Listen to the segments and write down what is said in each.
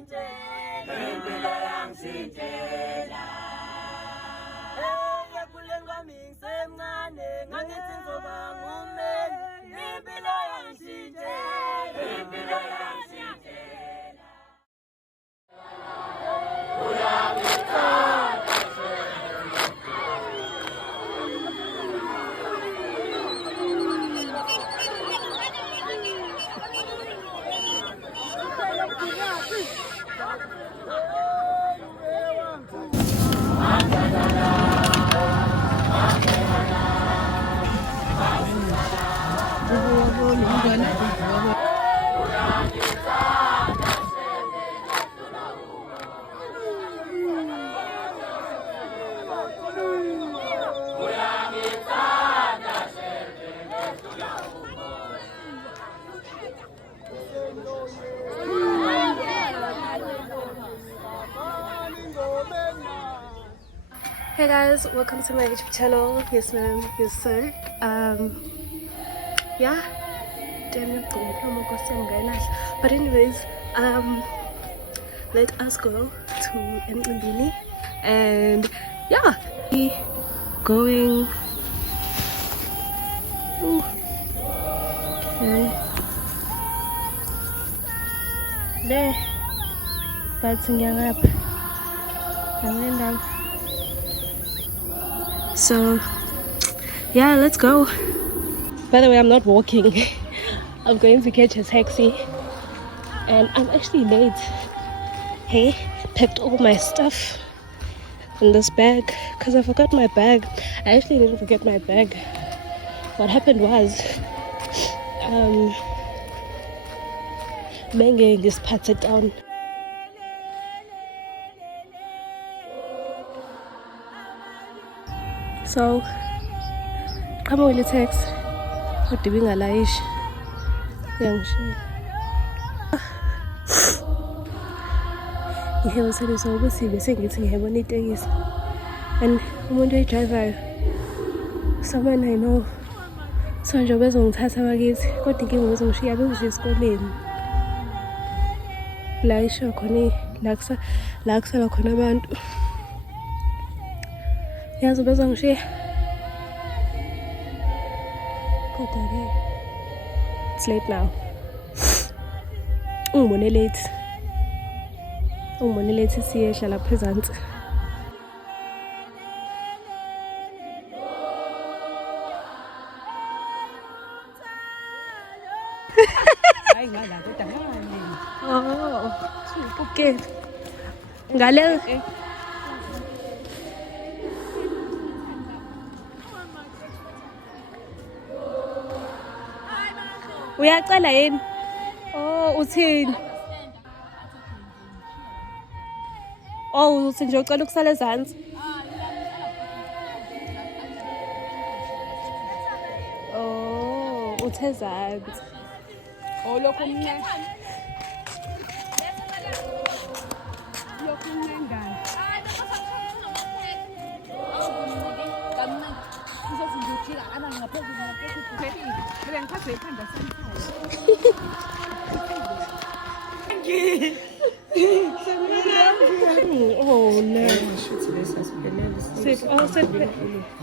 impilo yangishintshela ekukhuleni kwami ngisemncane ngangithi ngizoba ngumeli impilo yangishintshela impilo yangishintshela Hey guys, welcome to my YouTube channel. Yes ma'am, yes sir. Yeah. But anyways, let us go to Mqindini and yeah, we going. Ooh. Okay. There. That's in Yarab. So yeah, let's go. By the way, I'm not walking. I'm going to catch a taxi and I'm actually late. Hey, packed all my stuff in this bag because I forgot my bag. I actually didn't forget my bag. What happened was Menge just pats it down. So come on, let's text. What do we like? Young she. He was saying so. We see we saying it's here when it is. And one day driver, someone I know. So I'm just on Tasawagis. Got thinking was on she. I was just calling. Laisha Koni Laksa Konaman. Yes, I was on she. It's late now. Money late. Money late to see shall I present. Oh, okay. Ngale. Uyacela yini? Oh, uthini? Oh, uthi nje ucela ukusala ezantsi. Oh, uthe ezantsi. Oh, lokho mncane. Lokho mncane. Oh no.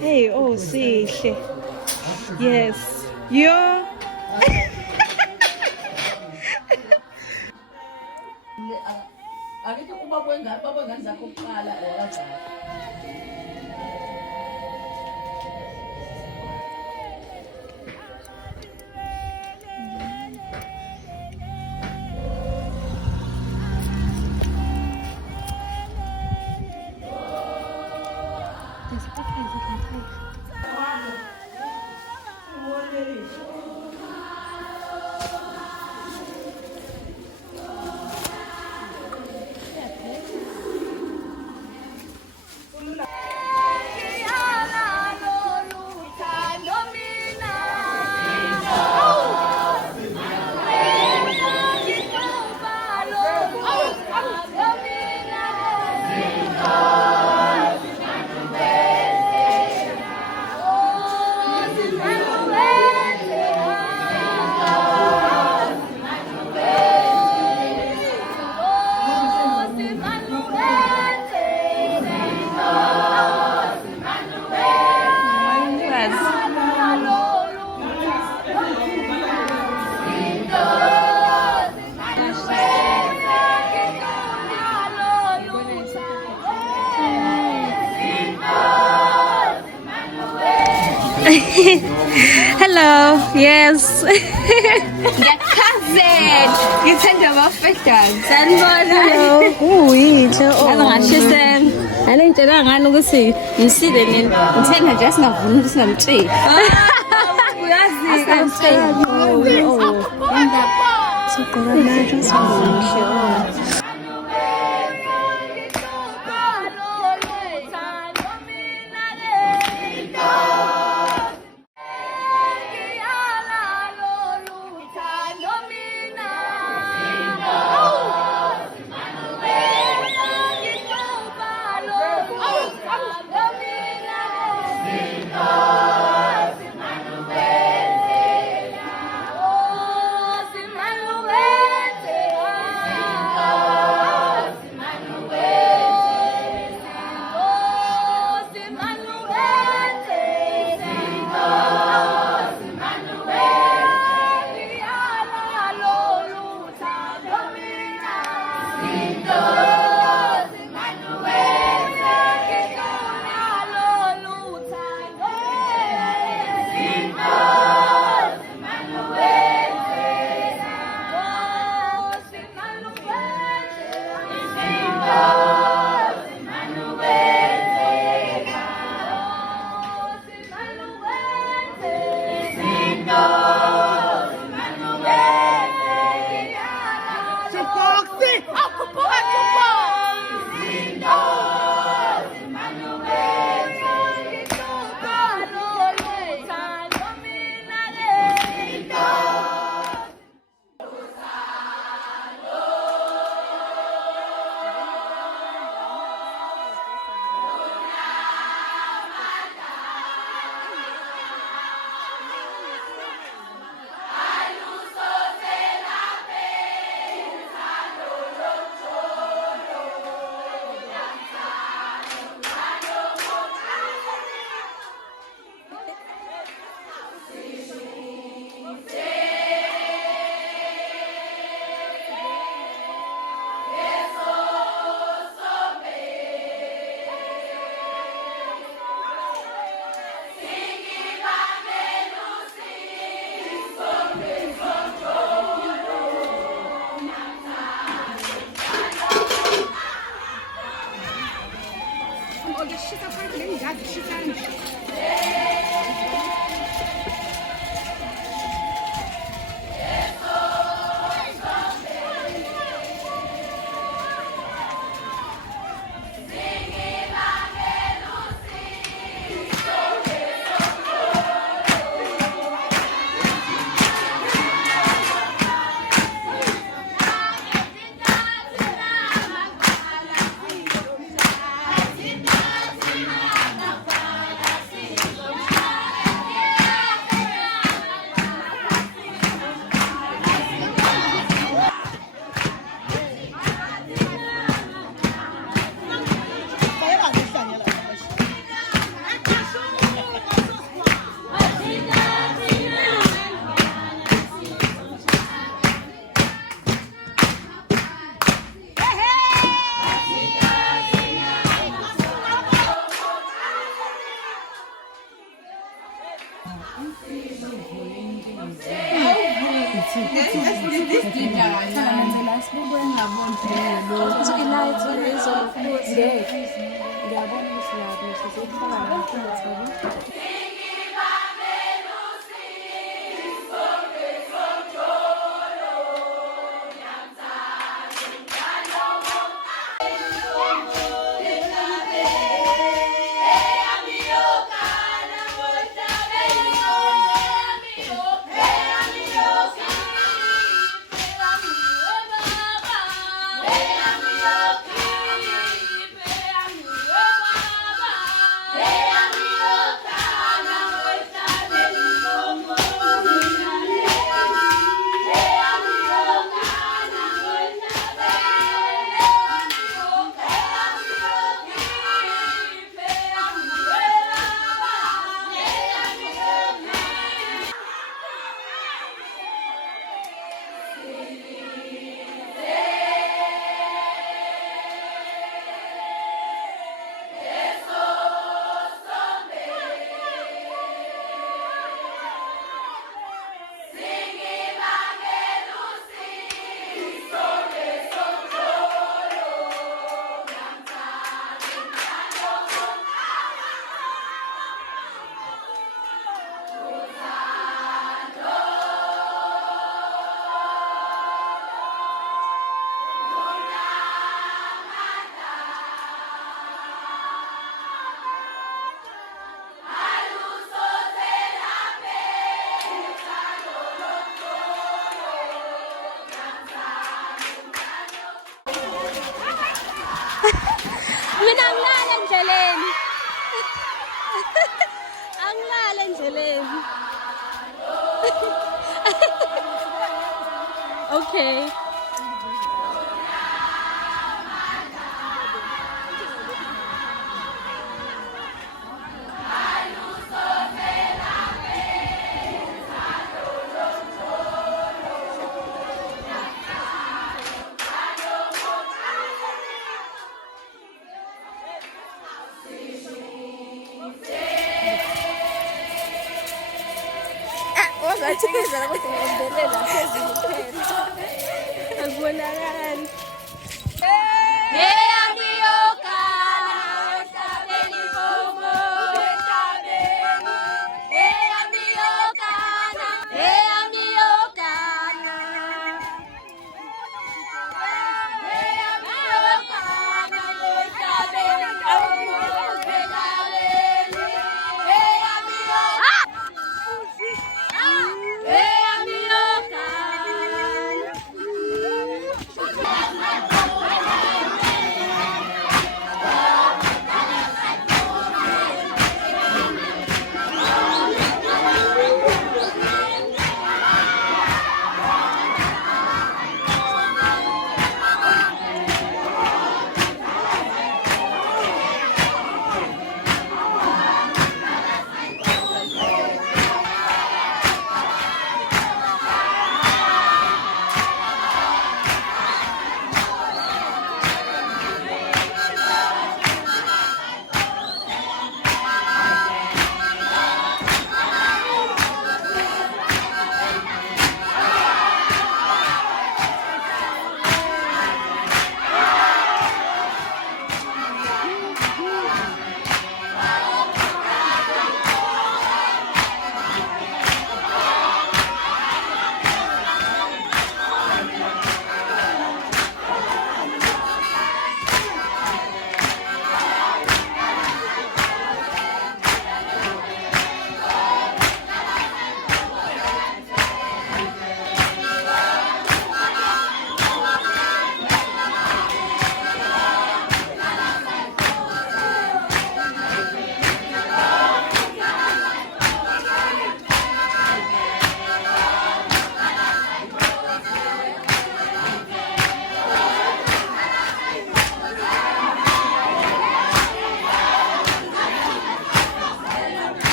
Hey, oh see. Yes. Yo. Hello. Yes. Cousin, ngithanda abafedani. Hello. Uyinhle. Ngashisa. Ngitshela ngani ukuthi ngisile mina. Ngithenga nje singavuni ukuthi singamtsheli. Ellen. Okay. Akubonakali.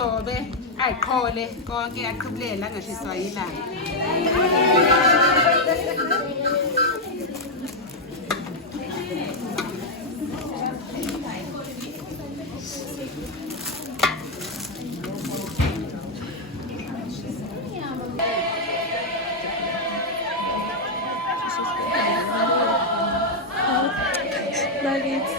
Sobe ayiqhole konke aqhubulele angashiswa yilanga. Nuggets.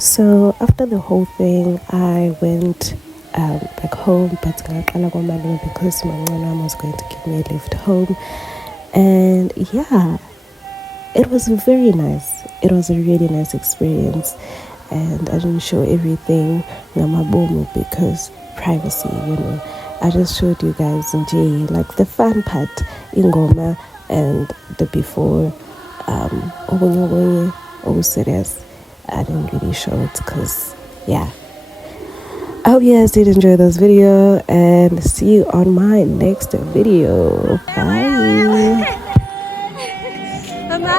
So after the whole thing, I went back home, but because my mom was going to give me a lift home. And yeah, it was very nice. It was a really nice experience, and I didn't show everything ngamabomu because privacy, I just showed you guys nje, like the fun part, ingoma, and the before. Serious. I didn't really show it because, yeah. I hope you guys did enjoy this video, and see you on my next video. Bye. Mama,